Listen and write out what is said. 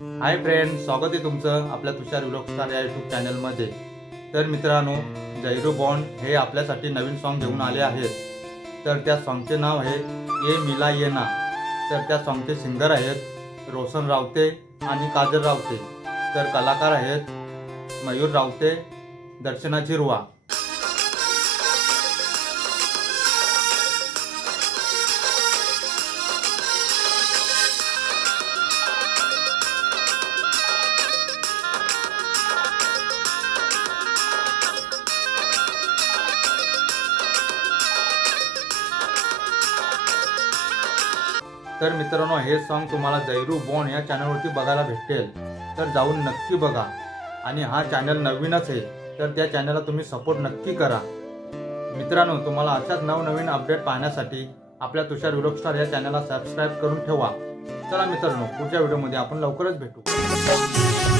Hi friend, स्वागत आहे तुमचं आपल्या तुषार व्लॉग स्टार या यूट्यूब चॅनलमध्ये। तर मित्रांनो, जयरू बॉन्ड हे आपल्यासाठी नवीन सॉन्ग घेऊन आले आहेत। तर त्या सॉन्गचे नाव आहे ये मिला ये ना। तर त्या सॉन्गचे सिंगर आहेत रोशन रावते आणि काजल रावते। तर कलाकार आहेत मयूर रावते, दर्शना चिरवा। तर मित्रांनो, हे सॉन्ग तुम्हाला जयरू बॉन्ड या चॅनलवरती बघायला भेटेल। तर जाऊन नक्की बघा। आणि हा चॅनल नवीनच आहे, तर त्या चॅनलला तुम्ही सपोर्ट नक्की करा। मित्रांनो, तुम्हाला अशाच नवनवीन अपडेट पाहण्यासाठी आपल्या तुषार व्लॉग स्टार या चॅनलला सबस्क्राइब करून ठेवा। चला मित्रांनो, पुढच्या व्हिडिओमध्ये आपण लवकरच भेटू।